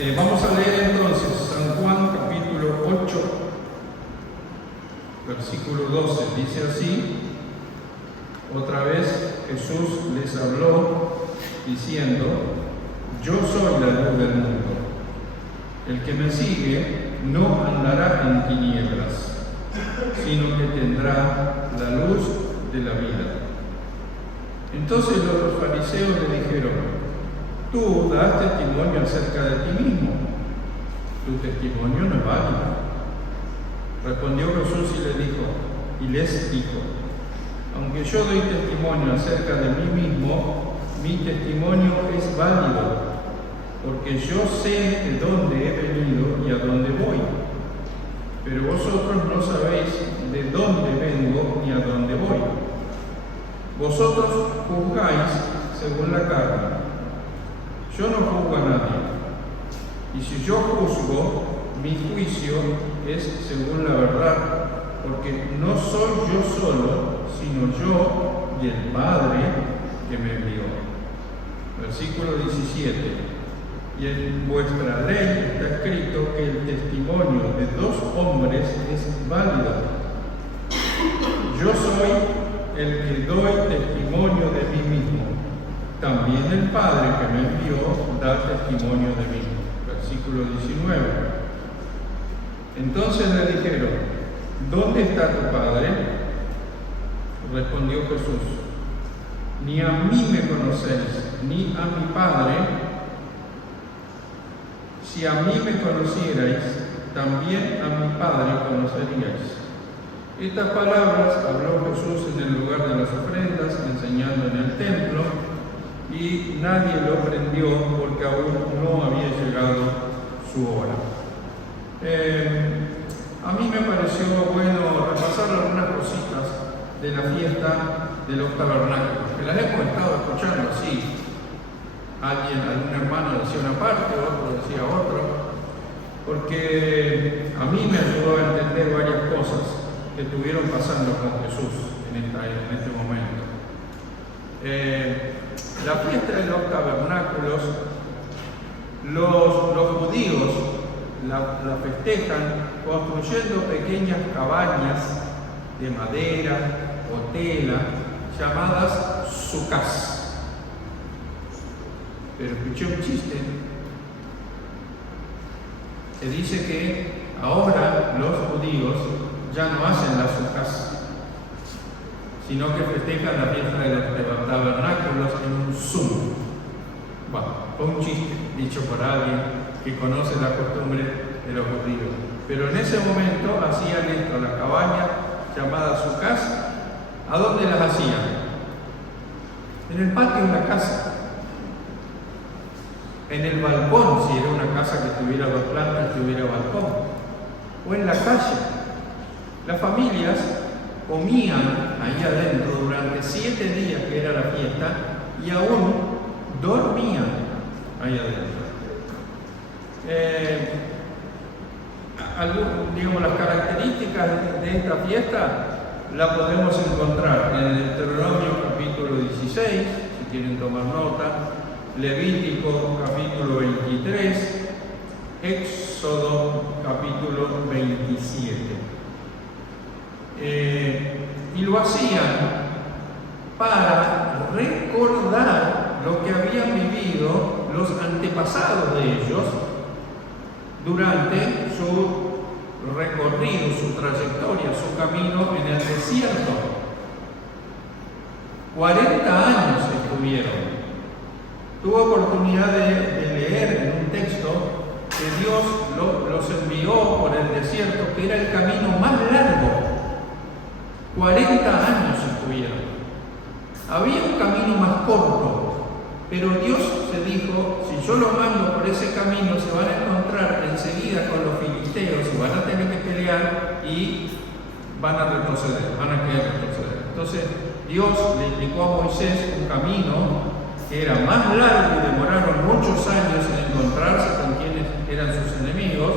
Vamos a leer entonces San Juan capítulo 8, versículo 12. Dice así: otra vez Jesús les habló diciendo: yo soy la luz del mundo. El que me sigue no andará en tinieblas, sino que tendrá la luz de la vida. Entonces los fariseos le dijeron: tú das testimonio acerca de ti mismo, tu testimonio no es válido. Respondió Jesús y les dijo: aunque yo doy testimonio acerca de mí mismo, mi testimonio es válido, porque yo sé de dónde he venido y a dónde voy. Pero vosotros no sabéis de dónde vengo ni a dónde voy. Vosotros juzgáis según la carne. Yo no juzgo a nadie. Y si yo juzgo, mi juicio es según la verdad, porque no soy yo solo, sino yo y el Padre que me envió. Versículo 17. Y en vuestra ley está escrito que el testimonio de dos hombres es válido. Yo soy el que doy testimonio de mí mismo. También el Padre que me envió da testimonio de mí. Versículo 19. Entonces le dijeron: ¿dónde está tu Padre? Respondió Jesús: ni a mí me conocéis, ni a mi Padre. Si a mí me conocierais, también a mi Padre conoceríais. Estas palabras habló Jesús en el lugar de las ofrendas, enseñando en el templo, y nadie lo prendió porque aún no había llegado su hora. A mí me pareció bueno repasar algunas cositas de la fiesta de los tabernáculos, que las hemos estado escuchando así. Algún hermano decía una parte, otro decía otro, porque a mí me ayudó a entender varias cosas que estuvieron pasando con Jesús en este momento. La fiesta de los tabernáculos, los judíos la festejan construyendo pequeñas cabañas de madera o tela llamadas sucás. Pero escuché un chiste que dice que ahora los judíos ya no hacen las sucás, sino que festejan la fiesta de los tabernáculos en un Zoom. Bueno, fue un chiste dicho por alguien que conoce la costumbre de los judíos. Pero en ese momento hacían esto, las cabañas llamadas sucás. ¿A dónde las hacían? En el patio de la casa. En el balcón, si era una casa que tuviera dos plantas, tuviera balcón. O en la calle. Las familias comían ahí adentro durante 7 días que era la fiesta y aún dormían ahí adentro. Digamos, las características de esta fiesta la podemos encontrar en el Deuteronomio capítulo 16, si quieren tomar nota, Levítico capítulo 23, Éxodo capítulo 27. Y lo hacían para recordar lo que habían vivido los antepasados de ellos durante su recorrido, su trayectoria, su camino en el desierto. 40 años estuvieron. Tuve oportunidad de leer en un texto que Dios los envió por el desierto, que era el camino más largo. 40 años estuvieron. Había un camino más corto, pero Dios se dijo: si yo los mando por ese camino, se van a encontrar enseguida con los filisteos y van a tener que pelear y van a retroceder, van a querer retroceder. Entonces Dios le indicó a Moisés un camino que era más largo y demoraron muchos años en encontrarse con quienes eran sus enemigos,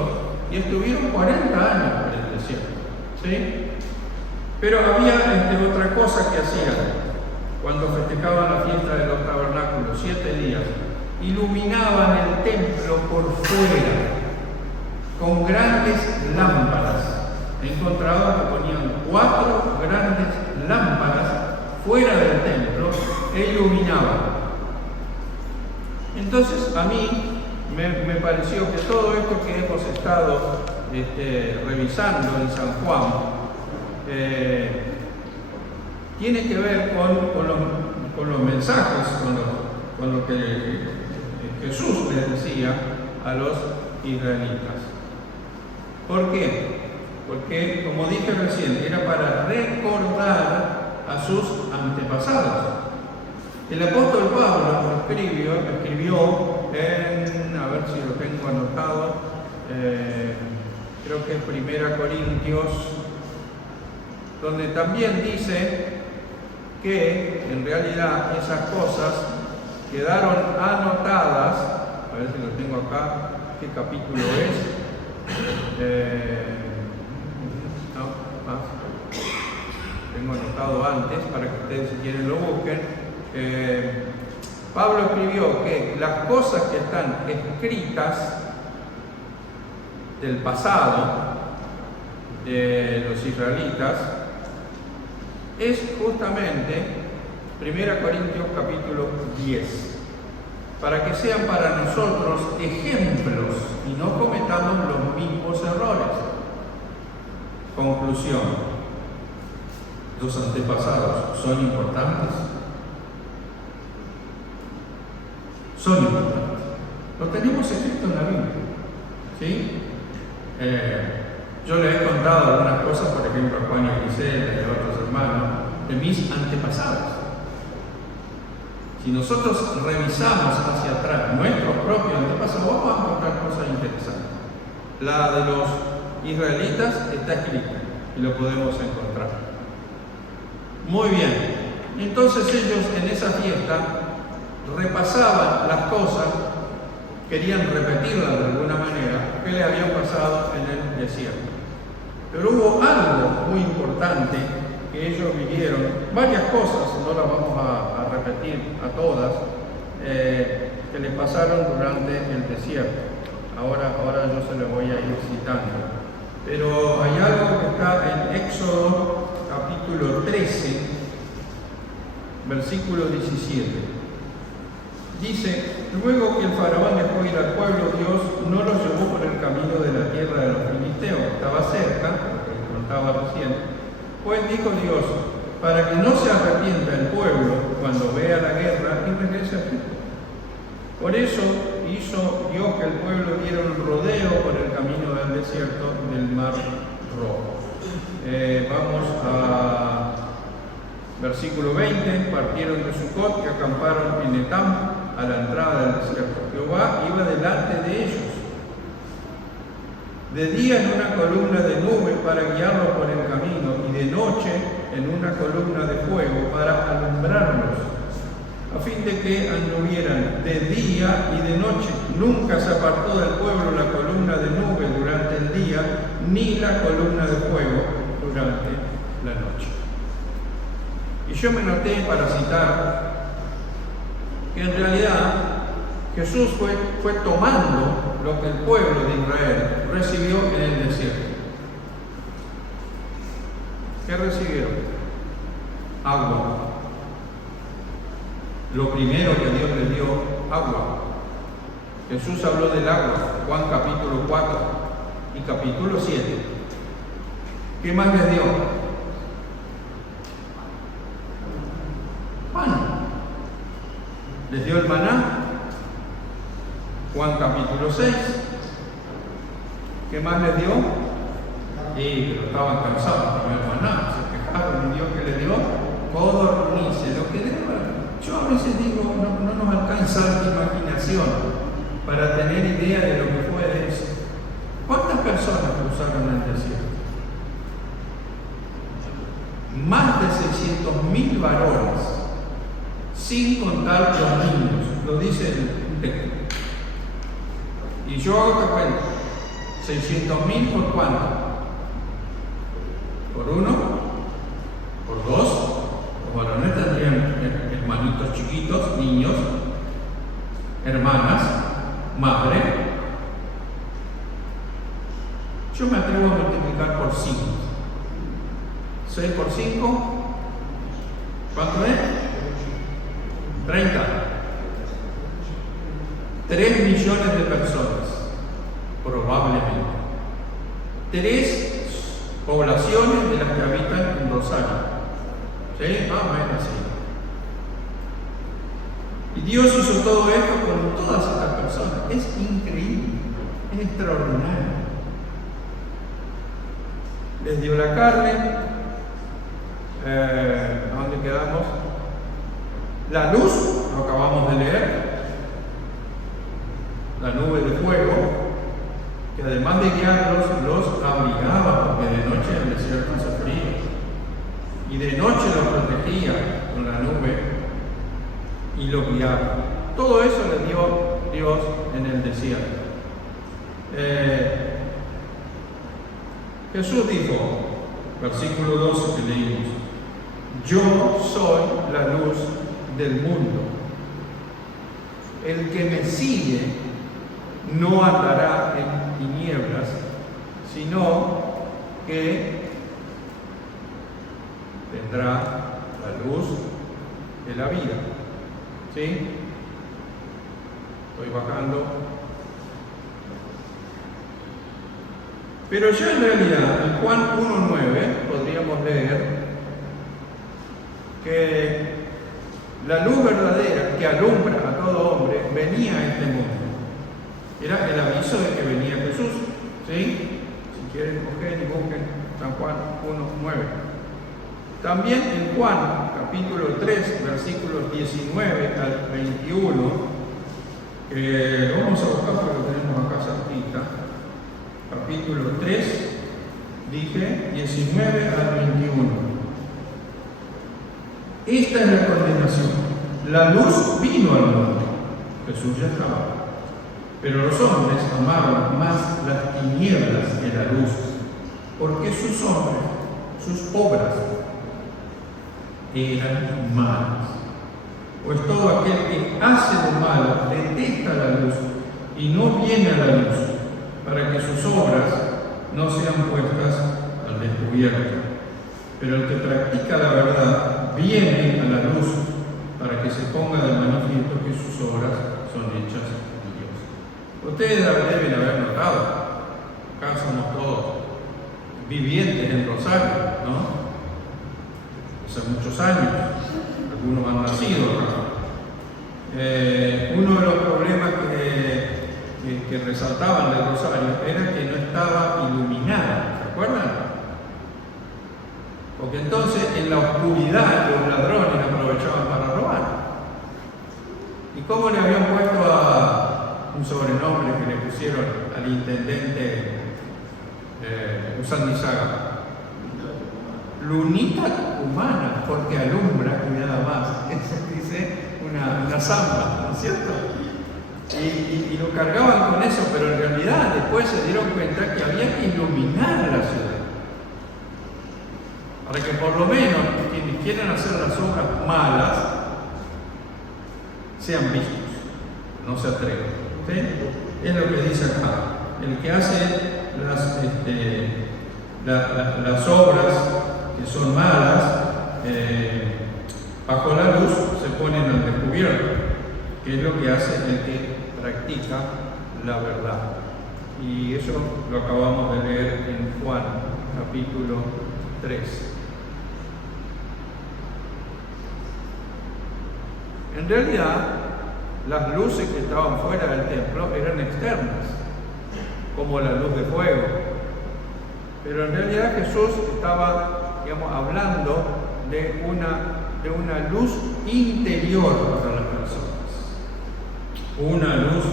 y estuvieron 40 años por el desierto, ¿sí? Pero había otra cosa que hacían cuando festejaban la fiesta de los tabernáculos, 7 días, iluminaban el templo por fuera con grandes lámparas. He encontrado que ponían 4 grandes lámparas fuera del templo e iluminaban. Entonces a mí me pareció que todo esto que hemos estado revisando en San Juan tiene que ver con los mensajes, con lo que Jesús les decía a los israelitas. ¿Por qué? Porque, como dije recién, era para recordar a sus antepasados. El apóstol Pablo escribió en, a ver si lo tengo anotado, creo que es 1 Corintios, donde también dice que en realidad esas cosas quedaron anotadas, a ver si lo tengo acá, qué capítulo es. Tengo anotado antes para que ustedes, si quieren, lo busquen. Pablo escribió que las cosas que están escritas del pasado de los israelitas es justamente 1 Corintios capítulo 10, para que sean para nosotros ejemplos y no cometamos los mismos errores. Conclusión: los antepasados son importantes. Son importantes. Lo tenemos escrito en la Biblia. ¿Sí? Yo les he contado algunas cosas, por ejemplo, a Juan y Gisela y a otros hermanos, de mis antepasados. Si nosotros revisamos hacia atrás nuestros propios antepasados, vamos a encontrar cosas interesantes. La de los israelitas está escrita y lo podemos encontrar. Muy bien. Entonces ellos en esa fiesta repasaban las cosas, querían repetirlas de alguna manera, que les habían pasado en el desierto. Pero hubo algo muy importante que ellos vivieron, varias cosas, no las vamos a repetir a todas, que les pasaron durante el desierto. Ahora yo se los voy a ir citando. Pero hay algo que está en Éxodo capítulo 13, versículo 17. Dice: luego que el faraón dejó ir al pueblo, Dios no los llevó por el camino de la tierra de los filisteos, que estaba cerca, lo que contaba recién. Pues dijo Dios, para que no se arrepienta el pueblo cuando vea la guerra y regrese a Egipto. Por eso hizo Dios que el pueblo diera un rodeo por el camino del desierto del Mar Rojo. Vamos a versículo 20. Partieron de Sucot y acamparon en Etam, a la entrada del desierto. Jehová iba delante de ellos, de día en una columna de nube para guiarlos por el camino, y de noche en una columna de fuego para alumbrarlos, a fin de que anduvieran de día y de noche. Nunca se apartó del pueblo la columna de nube durante el día, ni la columna de fuego durante la noche. Y yo me noté, para citar, que en realidad Jesús fue tomando lo que el pueblo de Israel recibió en el desierto. ¿Qué recibieron? Agua. Lo primero que Dios les dio, agua. Jesús habló del agua, Juan capítulo 4 y capítulo 7. ¿Qué más les dio? Pan. Les dio el maná, Juan capítulo 6. ¿Qué más les dio? Pero estaban cansados de comer maná, se quejaron, y Dios que les dio codornices, lo que deba. Yo a veces digo, no nos alcanza la imaginación para tener idea de lo que fue eso. ¿Cuántas personas cruzaron el desierto? Más de 600.000 varones, sin contar los niños, lo dice el texto. Y yo hago esta cuenta: 600.000 por cuánto, por uno, por dos. Los varones tendrían hermanitos chiquitos, niños, hermanas, madre. Yo me atrevo a multiplicar por 5. 6 por 5, ¿cuánto es? 30. 3 millones de personas, probablemente. 3 poblaciones de las que habitan en Rosario. ¿Sí? Más o menos así. Y Dios hizo todo esto con todas estas personas. Es increíble, es extraordinario. Les dio la carne. ¿A dónde quedamos? La luz, lo acabamos de leer. La nube de fuego, que además de guiarlos, los abrigaba, porque de noche en el desierto hace frío. Y de noche los protegía con la nube y los guiaba. Todo eso le dio Dios en el desierto. Jesús dijo, versículo 12 que leímos, yo soy la luz del mundo. El que me sigue no andará en tinieblas, sino que tendrá la luz de la vida. ¿Sí? Estoy bajando. Pero ya en realidad, en Juan 1:9 podríamos leer que la luz verdadera que alumbra a todo hombre venía a este mundo. Era el aviso de que venía Jesús. ¿Sí? Si quieren coger y busquen San Juan 1:9. También en Juan capítulo 3, versículos 19 al 21, lo vamos a buscar porque lo tenemos acá cerquita. Capítulo 3, dije, 19 al 21. Esta es la condenación. La luz vino al mundo. Jesús ya estaba. Pero los hombres amaron más las tinieblas que la luz, porque sus obras eran malas. Pues todo aquel que hace lo malo detesta la luz y no viene a la luz, para que sus obras no sean puestas al descubierto. Pero el que practica la verdad viene a la luz, para que se ponga de manifiesto que sus obras son hechas de Dios. Ustedes deben haber notado, acá somos todos vivientes en Rosario, ¿no? Hace muchos años, algunos han nacido acá. Uno de los problemas que resaltaban del Rosario era que no estaba iluminada, ¿se acuerdan? Porque entonces en la oscuridad los ladrones aprovechaban para robar. ¿Y cómo le habían puesto a un sobrenombre que le pusieron al intendente Usandizaga? Lunita humana, porque alumbra y nada más. Eso dice una samba, ¿no es cierto? Y lo cargaban con eso, pero en realidad después se dieron cuenta que había que iluminar la ciudad. Para que por lo menos quienes quieren hacer las obras malas sean vistos, no se atrevan. ¿Sí? Es lo que dice acá. El que hace las obras que son malas, bajo la luz se ponen al descubierto, que es lo que hace el que practica la verdad. Y eso lo acabamos de leer en Juan, capítulo 3. En realidad, las luces que estaban fuera del templo eran externas, como la luz de fuego. Pero en realidad Jesús estaba, hablando de una luz interior para las personas. Una luz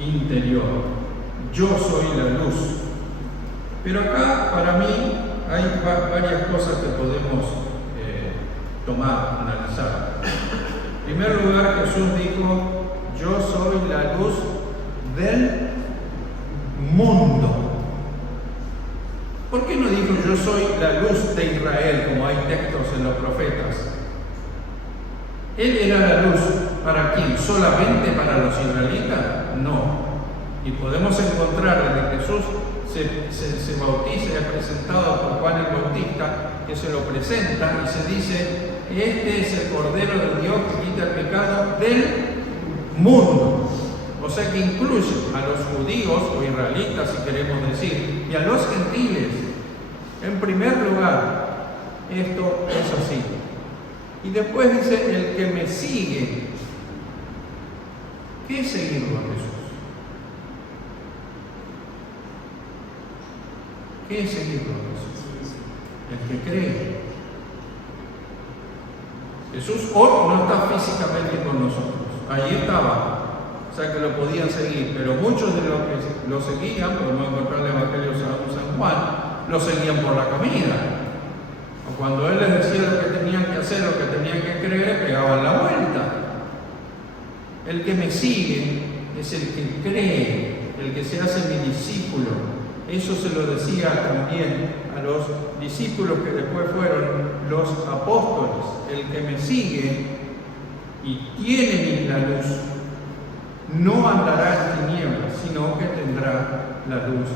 interior. Yo soy la luz. Pero acá, para mí, hay varias cosas que podemos tomar, analizar. En primer lugar, Jesús dijo, yo soy la luz del mundo. ¿Por qué no dijo yo soy la luz de Israel, como hay textos en los profetas? Él era la luz, ¿para quién? ¿Solamente para los israelitas? No. Y podemos encontrar desde que Jesús se bautiza y es presentado por Juan el Bautista, que se lo presenta y se dice: este es el Cordero de Dios que quita el pecado del mundo. O sea que incluye a los judíos o israelitas, si queremos decir, y a los gentiles. En primer lugar, esto es así. Y después dice: el que me sigue. ¿Qué es seguirlo a Jesús? ¿Qué es seguirlo a Jesús? El que cree. Jesús hoy no está físicamente con nosotros. Allí estaba. O sea que lo podían seguir, pero muchos de los que lo seguían, podemos encontrar el Evangelio de San Juan, lo seguían por la comida. O cuando Él les decía lo que tenían que hacer, lo que tenían que creer, pegaban la vuelta. El que me sigue es el que cree, el que se hace mi discípulo. Eso se lo decía también a los discípulos que después fueron los apóstoles. El que me sigue y tiene la luz, no andará en tinieblas, sino que tendrá la luz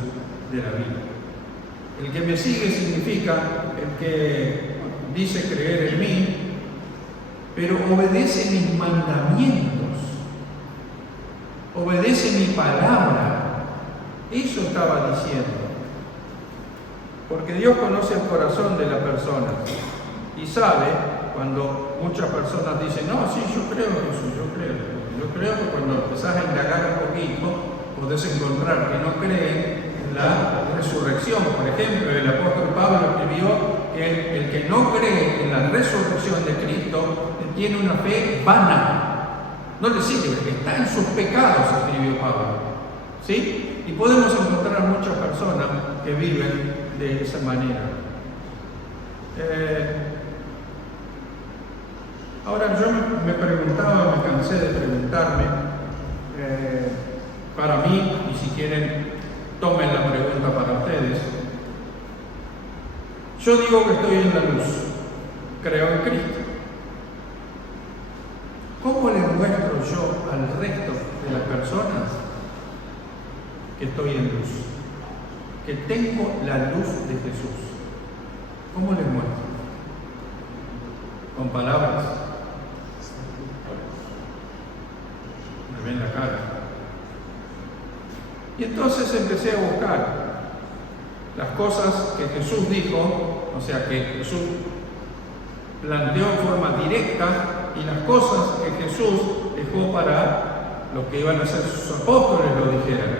de la vida. El que me sigue significa el que dice creer en mí, pero obedece mis mandamientos, obedece mi palabra. Eso estaba diciendo. Porque Dios conoce el corazón de la persona y sabe cuando muchas personas dicen: no, sí, yo creo en Jesús, yo creo. Yo creo que cuando empezás a indagar un poquito, podés encontrar que no creen en la resurrección. Por ejemplo, el apóstol Pablo escribió que el que no cree en la resurrección de Cristo tiene una fe vana. No le sirve, está en sus pecados, escribió Pablo. ¿Sí? Y podemos encontrar muchas personas que viven de esa manera. Ahora yo me preguntaba, me cansé de preguntarme, para mí, y si quieren tomen la pregunta para ustedes. Yo digo que estoy en la luz, creo en Cristo. ¿Cómo le muestro yo al resto de las personas que estoy en luz? Que tengo la luz de Jesús. ¿Cómo le muestro? Con palabras. Me ven la cara. Y entonces empecé a buscar las cosas que Jesús dijo, o sea, que Jesús planteó en forma directa, y las cosas que Jesús dejó para los que iban a ser sus apóstoles lo dijeran.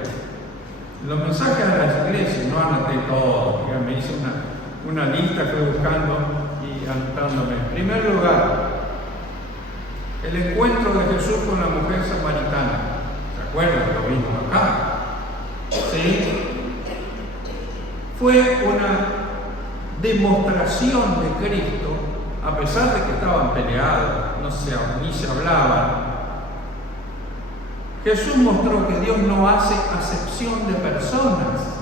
Los mensajes a las iglesias, no anoté todo, me hice una lista, fui buscando y anotándome. En primer lugar, el encuentro de Jesús con la mujer samaritana. ¿Se acuerdan? Lo vimos acá. ¿Sí? Fue una demostración de Cristo, a pesar de que estaban peleados, ni se hablaban. Jesús mostró que Dios no hace acepción de personas.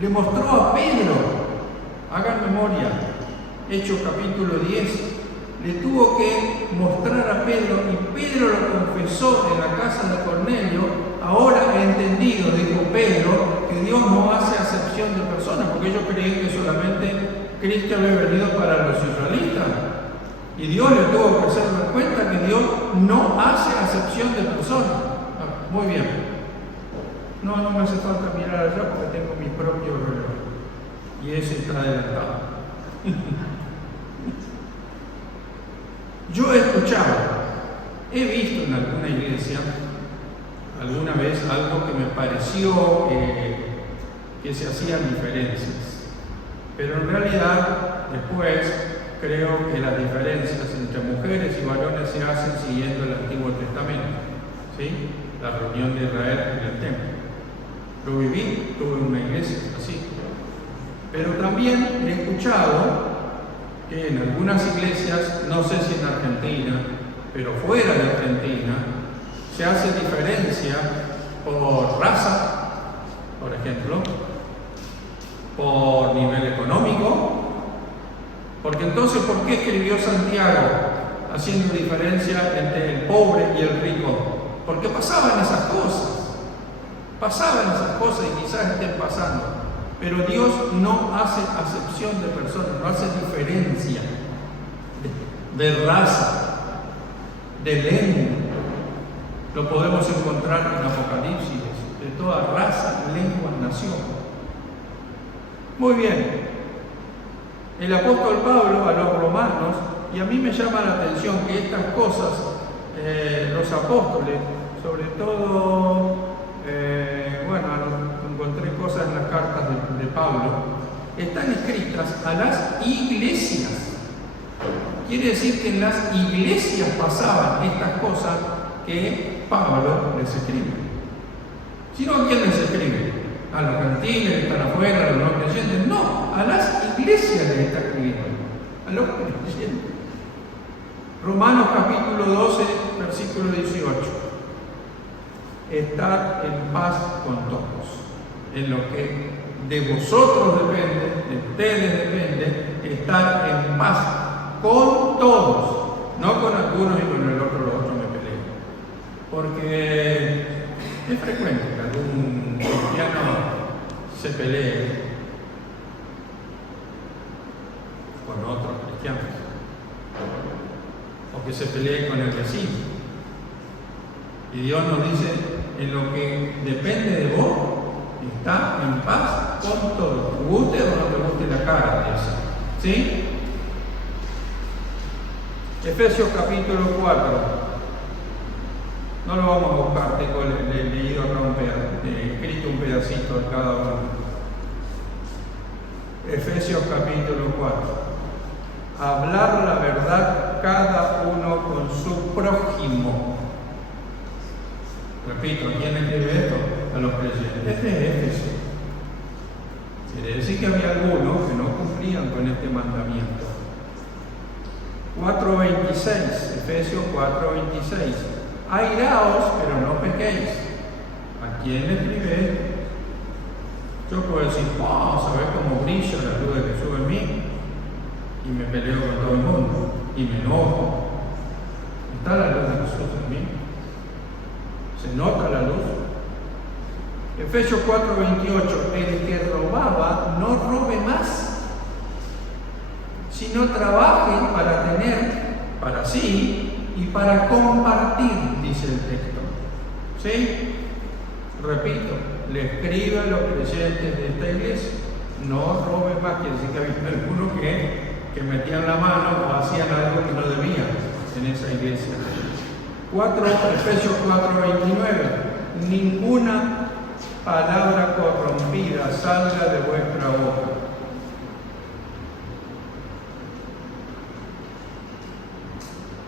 Le mostró a Pedro, hagan memoria, Hechos capítulo 10, le tuvo que mostrar a Pedro, y Pedro lo confesó en la casa de Cornelio. Ahora he entendido, dijo Pedro, que Dios no hace acepción de personas, porque ellos creían que solamente Cristo había venido para los israelitas. Y Dios le tuvo que hacer dar cuenta que Dios no hace acepción de personas. Muy bien. No me hace falta mirar allá porque tengo mi propio reloj. Y ese está adelantado. Yo he escuchado, he visto en alguna iglesia alguna vez algo que me pareció que se hacían diferencias. Pero en realidad, después, creo que las diferencias entre mujeres y varones se hacen siguiendo el Antiguo Testamento, ¿sí? La reunión de Israel en el templo. Lo viví, tuve una iglesia así. Pero también he escuchado que en algunas iglesias, no sé si en Argentina, pero fuera de Argentina, se hace diferencia por raza, por ejemplo, por nivel económico. Porque entonces, ¿por qué escribió Santiago? haciendo diferencia entre el pobre y el rico, porque pasaban esas cosas y quizás estén pasando, pero Dios no hace acepción de personas, no hace diferencia de raza, de lengua. Lo podemos encontrar en Apocalipsis, de toda raza, lengua, nación. Muy bien, el apóstol Pablo a los romanos, y a mí me llama la atención que estas cosas, los apóstoles, sobre todo, encontré cosas en las cartas de Pablo, están escritas a las iglesias. Quiere decir que en las iglesias pasaban estas cosas que Pablo les escribe. Si no, ¿a quién les escribe? ¿A los gentiles que están afuera, a los no creyentes? No, a las iglesias les está escribiendo, a los creyentes. Romanos capítulo 12, versículo 18. Estad en paz con todos. En lo que de vosotros depende, de ustedes depende, estar en paz con todos, no con algunos y con el otro, los otros me pelean. Porque es frecuente que algún cristiano se pelee con otros cristianos, o que se pelee con el vecino. Y Dios nos dice, en lo que depende de vos, está en paz con todos. ¿Te guste o no te guste la cara de eso? ¿Sí? Efesios capítulo 4. No lo vamos a buscar, tengo leído acá escrito un pedacito de cada uno. Efesios capítulo 4. Hablar la verdad cada uno con su prójimo. Repito, ¿quién escribe esto? A los creyentes. Este es Éfeso. Quiere decir que había algunos que no cumplían con este mandamiento. 4:26, Efesios 4:26. Airaos, pero no pequéis. ¿A quién le escribe? Yo puedo decir, ¿sabes cómo brilla la luz de Jesús en mí? Y me peleo con todo el mundo, y me enojo. ¿Está la luz de Jesús en mí? ¿Se nota la luz? Efesios 4:28. El que robaba, no robe más, sino trabaje para tener para sí y para compartir, dice el texto. ¿Sí? Repito, le escribe a los creyentes de esta iglesia, no robe más. Quiere decir que había algunos que metían la mano o hacían algo que no debían en esa iglesia. Efesios 4:29. Ninguna palabra corrompida salga de vuestra boca.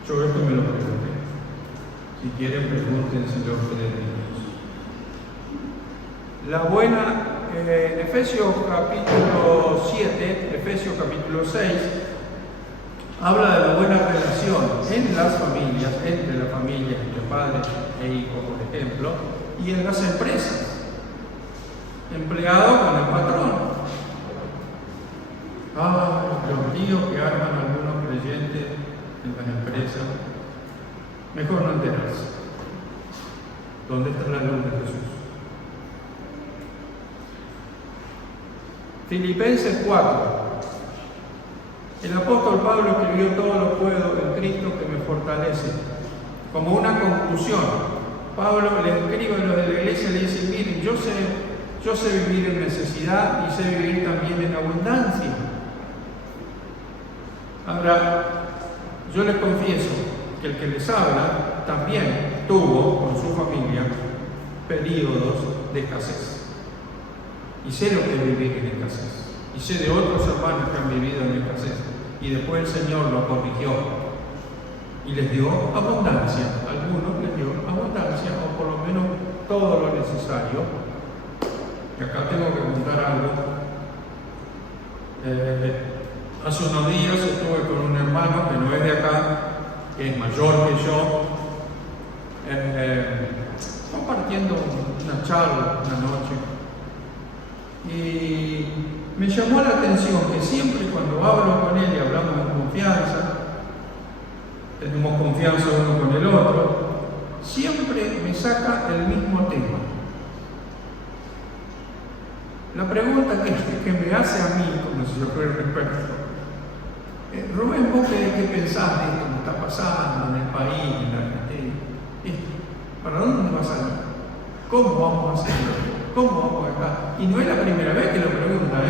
Yo esto me lo pregunté. Si quieren, pregúntenselo ustedes mismos. La buena, Efesios capítulo 7, Efesios capítulo 6, habla de la buena relación en las familias, entre las familias, entre padres e hijos, por ejemplo, y en las empresas. Empleado con el patrón. Los líos que arman algunos creyentes en las empresas. Mejor no enterarse. ¿Dónde está la luz de Jesús? Filipenses 4. El apóstol Pablo escribió: todo lo puedo en Cristo que me fortalece. Como una conclusión, Pablo le escribe a los de la iglesia y le dice: miren, yo sé vivir en necesidad y sé vivir también en abundancia. Ahora, yo les confieso que el que les habla también tuvo con su familia periodos de escasez. Y sé lo que es vivir en escasez. Y sé de otros hermanos que han vivido en escasez. Y después el Señor lo corrigió. Y les dio abundancia. A algunos les dio abundancia, o por lo menos todo lo necesario. Y acá tengo que contar algo. Hace unos días estuve con un hermano que no es de acá, que es mayor que yo, compartiendo una charla una noche. Y me llamó la atención que siempre cuando hablo con él y hablamos en confianza, tenemos confianza uno con el otro, siempre me saca el mismo tema. La pregunta que me hace a mí, como si yo fuera el experto, Rubén, ¿vos qué pensás de esto que está pasando en el país, en la Argentina? ¿Para dónde vas a ir? ¿Cómo vamos a hacerlo? ¿Cómo vamos a estar? Y no es la primera vez que lo pregunta,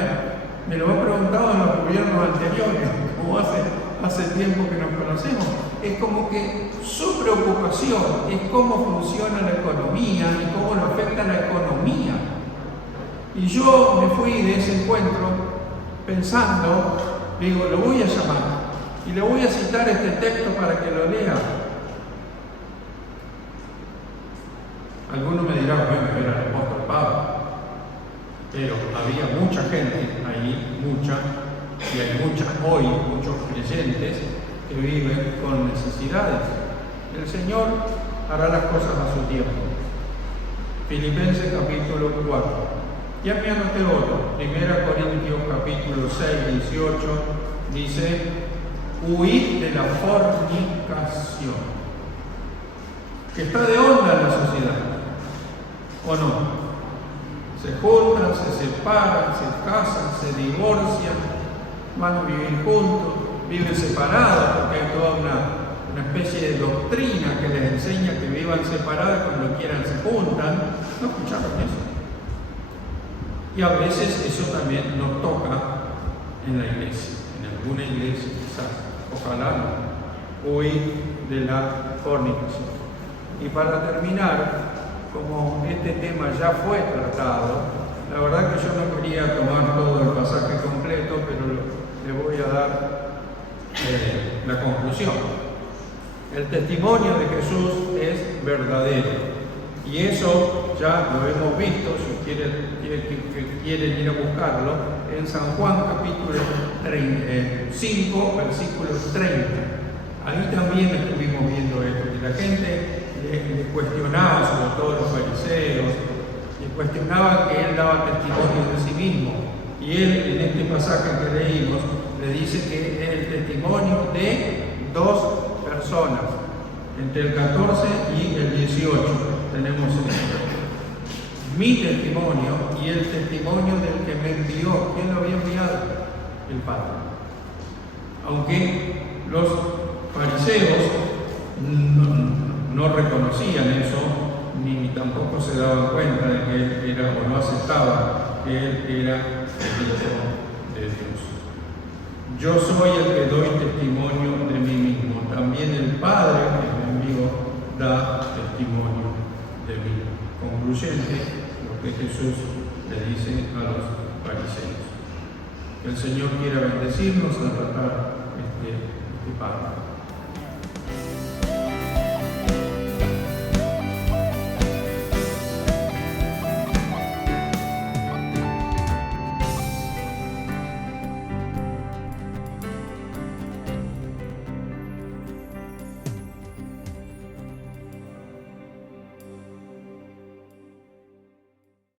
me lo ha preguntado en los gobiernos anteriores, como hace tiempo que nos conocemos. Es como que su preocupación es cómo funciona la economía y cómo lo afecta la economía. Y yo me fui de ese encuentro pensando, digo, lo voy a llamar y le voy a citar este texto para que lo lea. Algunos me dirán, bueno, era el apóstol Pablo, pero había mucha gente ahí, y hay muchos creyentes que viven con necesidades. El Señor hará las cosas a su tiempo. Filipenses capítulo 4. Ya me anoté otro. 1 Corintios capítulo 6, 18 dice: huid de la fornicación, que está de onda en la sociedad, ¿o no? Se juntan, se separan, se casan, se divorcian, van a vivir juntos, viven separados, porque hay toda una especie de doctrina que les enseña que vivan separados, cuando quieran se juntan. ¿No escucharon eso? Y a veces eso también nos toca en la iglesia, en alguna iglesia quizás, ojalá no, huir de la fornicación. Y para terminar, como este tema ya fue tratado, la verdad que yo no quería tomar todo el pasaje completo, pero le voy a dar la conclusión. El testimonio de Jesús es verdadero. Y eso ya lo hemos visto, si quieren ir a buscarlo, en San Juan capítulo 5, versículo 30. Ahí también estuvimos viendo esto, que la gente le cuestionaba, sobre todo los fariseos, le cuestionaba que él daba testimonio de sí mismo. Y él, en este pasaje que leímos, le dice que es el testimonio de dos personas. Entre el 14 y el 18 tenemos esto: mi testimonio y el testimonio del que me envió. ¿Quién lo había enviado? El Padre. Aunque los fariseos no reconocían eso, ni tampoco se daban cuenta de que él era, o no aceptaban que él era el Hijo de Dios. Yo soy el que doy testimonio de mí mismo. También el Padre que me envió da testimonio de mí. Concluyente, lo que Jesús le dice a los fariseos. Que el Señor quiera bendecirnos al tratar este párrafo.